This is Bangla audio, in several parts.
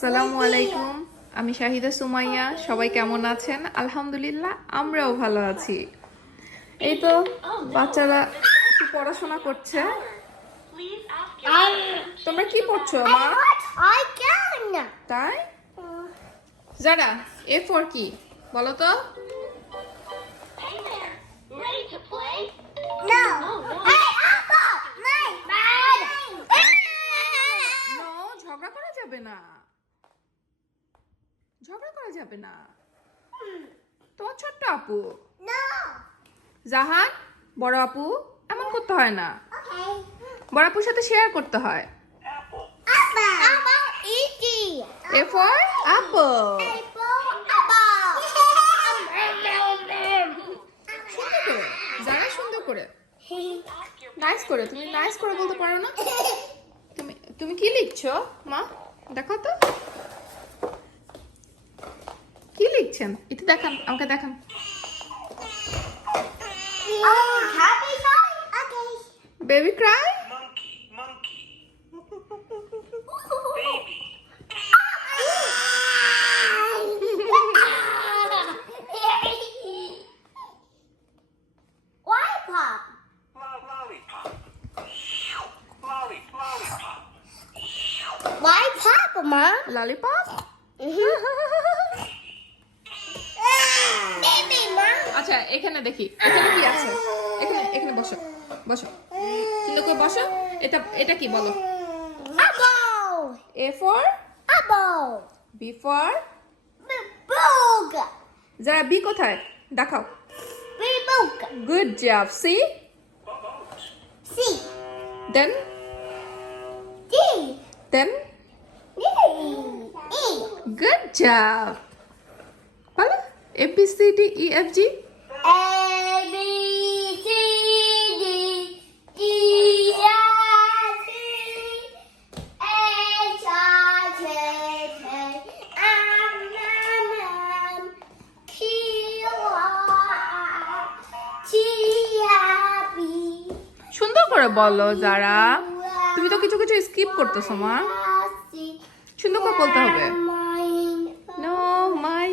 আসসালামু আলাইকুম, আমি শাহিদা সুমাইয়া। সবাই কেমন আছেন? আলহামদুলিল্লাহ, আমরাও ভালো আছি। এই তো বাচ্চারা একটু পড়াশোনা করছে। আর তোমরা কি পড়ছো মা? I can. তাই যারা এ ফর কি বলো তো? Hey there, ready to play? No. Oh, no. Hey, Apple. Mine. No, ঝগড়া করা যাবে না, ঝগড়া করা যাবে না। তোমার ছোট্ট আপু No. জাহান, বড় আপু এমন করতে হয় না। Okay. বড় আপুর সাথে শেয়ার করতে হয়। Apple. Apple eating. A for Apple. সুন্দর করে যারা সুন্দর করে নাইস করে, তুমি নাইস করে বলতে পারো না? তুমি তুমি কি লিখছো মা? দেখো তো কি লিখছেন, একটু দেখান, আমাকে দেখান। Oh, happy side? Okay. Baby Cry. Monkey, monkey. Baby. Lollipop. Lollipop. Lollipop. Lollipop, Mom. Lollipop. Baby, Mom. আচ্ছা এখানে দেখি, এখানে কি আছে? এখানে এখানে বসো, বসো সুন্দর করে বসো। এটা এটা কি বলো? Apple. A for Apple. B for. Boog. যারা বি কোথায় দেখাও। Boog. Good job. C C. Then D. Then D. E. Good job. বলো A B C D E F G. A, B, C, D, E, F, G, H, I, J, K, L, M, N, Q, R, T, R, B. সুন্দর করে বলো যারা। তুমি তো কিছু কিছু স্কিপ করতেছো মা, সুন্দর করে বলতে হবে। No my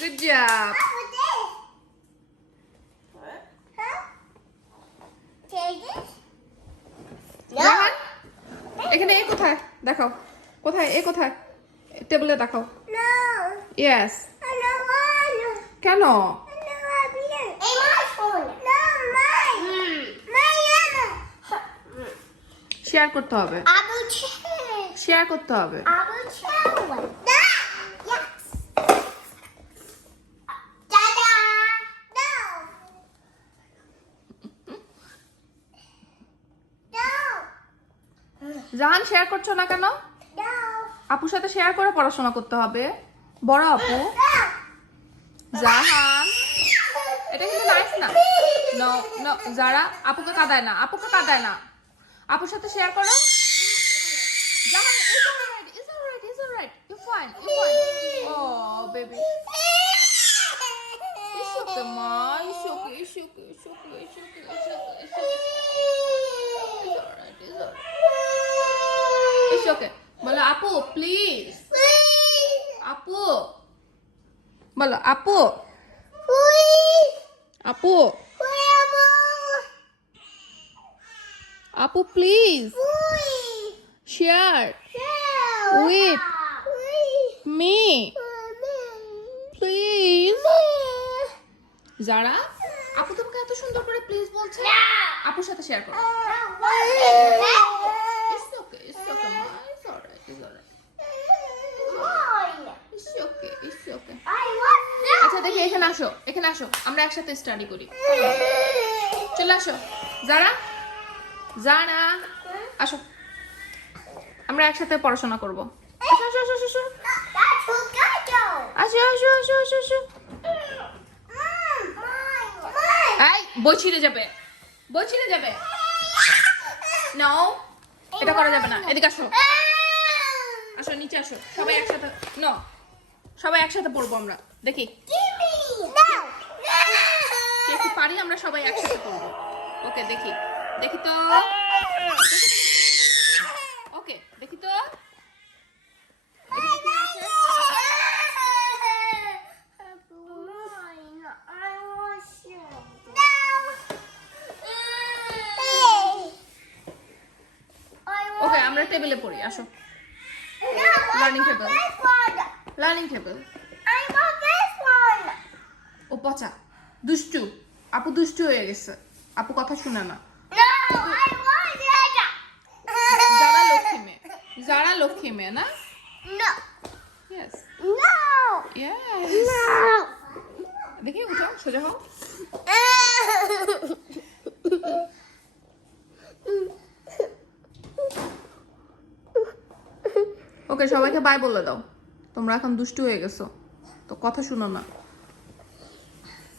good job. Jahan এখানে এ কোথায় দেখাও, কোথায় এ কোথায়? টেবিলে দেখাও। ইয়েস। কেন? শেয়ার করতে হবে, শেয়ার করতে হবে। জাহান শেয়ার করছো না কেন? আপুর সাথে শেয়ার করে পড়াশোনা করতে হবে। বড় আপু জাহান, এটা কিন্তু নাইস না। নো নো যারা আপুকে কাঁদায় না, আপুকে কাঁদায় না। আপুর সাথে শেয়ার করো। Jahan is alright, is alright, is alright, you fine, you fine. Oh baby it's okay মা, it's okay, it's okay, it's okay, it's okay, it's okay, it's okay, it's alright, it's alright, it's okay. বলো আপু প্লিজ, আপু বলো আপু, আপু, আপু please share with me please. যারা আপু তোমাকে এত সুন্দর করে প্লিজ বলছে, আপুর সাথে শেয়ার করো। ইটস ওকে, ইটস ওকে মা, it's alright, it's alright, it's okay, it's ওকে। আচ্ছা দেখি এখানে আসো, এখানে আসো, আমরা একসাথে স্টাডি করি। চলে আসো যারা, যারা আসো, আমরা একসাথে পড়াশোনা করবো। আসো আসো আসো আসো আসো আসো আসো আসো আসো। এই বই ছিঁড়ে যাবে, বই ছিঁড়ে যাবে। নো এটা করা যাবে না, এদিকে আসো, আসো নিচে আসো, সবাই একসাথে। নো সবাই একসাথে পড়বো আমরা, দেখি No! কে পারি আমরা সবাই একসাথে করবো। ওকে দেখি, দেখি তো। ওকে দেখি তো। ওকে আমরা টেবিলে পড়ি, আসো। Learning table. Learning table. ও পচা দুষ্টু, আপু দুষ্টু হয়ে গেছে, আপু কথা শুনে না। যারা লক্ষ্মী মেয়ে, যারা লক্ষ্মী মেয়ে না? Yes yes. দেখি উঠো, সোজা হও। ওকে সবাইকে বাই বলে দাও, তোমরা এখন দুষ্টু হয়ে গেছো তো কথা শুনো না,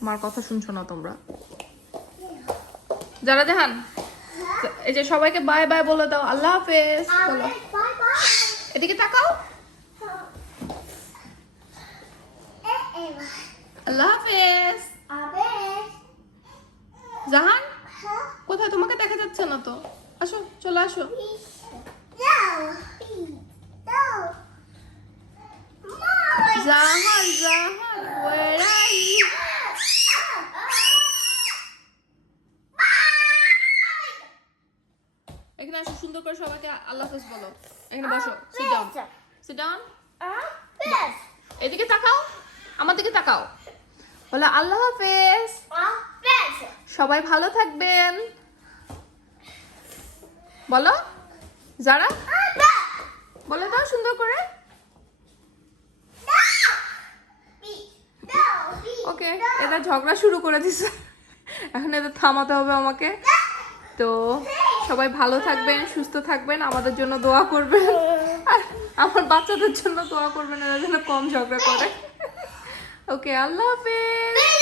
মার কথা শুনছো না তোমরা। যারা জাহান এই যে সবাইকে বাই বাই বলে দাও, আল্লাহ হাফেজ বলো। এদিকে তাকাও, আল্লাহ হাফেজ। জাহান কোথায়, তোমাকে দেখা যাচ্ছে না তো, আসো চলে আসো। জাহান জাহান where are you? এখানে আসো, সুন্দর করে সবাইকে আল্লাহ হাফেজ বলো। এখানে বসো, sit down, sit down। এদিকে তাকাও, আমার দিকে তাকাও, বলো আল্লাহ হাফেজ, সবাই ভালো থাকবেন বলো। যারা বলে দাও সুন্দর করে। ওকে এরা ঝগড়া শুরু করে দিছে, এখন এদের থামাতে হবে আমাকে। তো সবাই ভালো থাকবেন, সুস্থ থাকবেন, আমাদের জন্য দোয়া করবেন, আর আমার বাচ্চাদের জন্য দোয়া করবেন, এরা যেন কম ঝগড়া করে। ওকে আল্লাহ হাফেজ।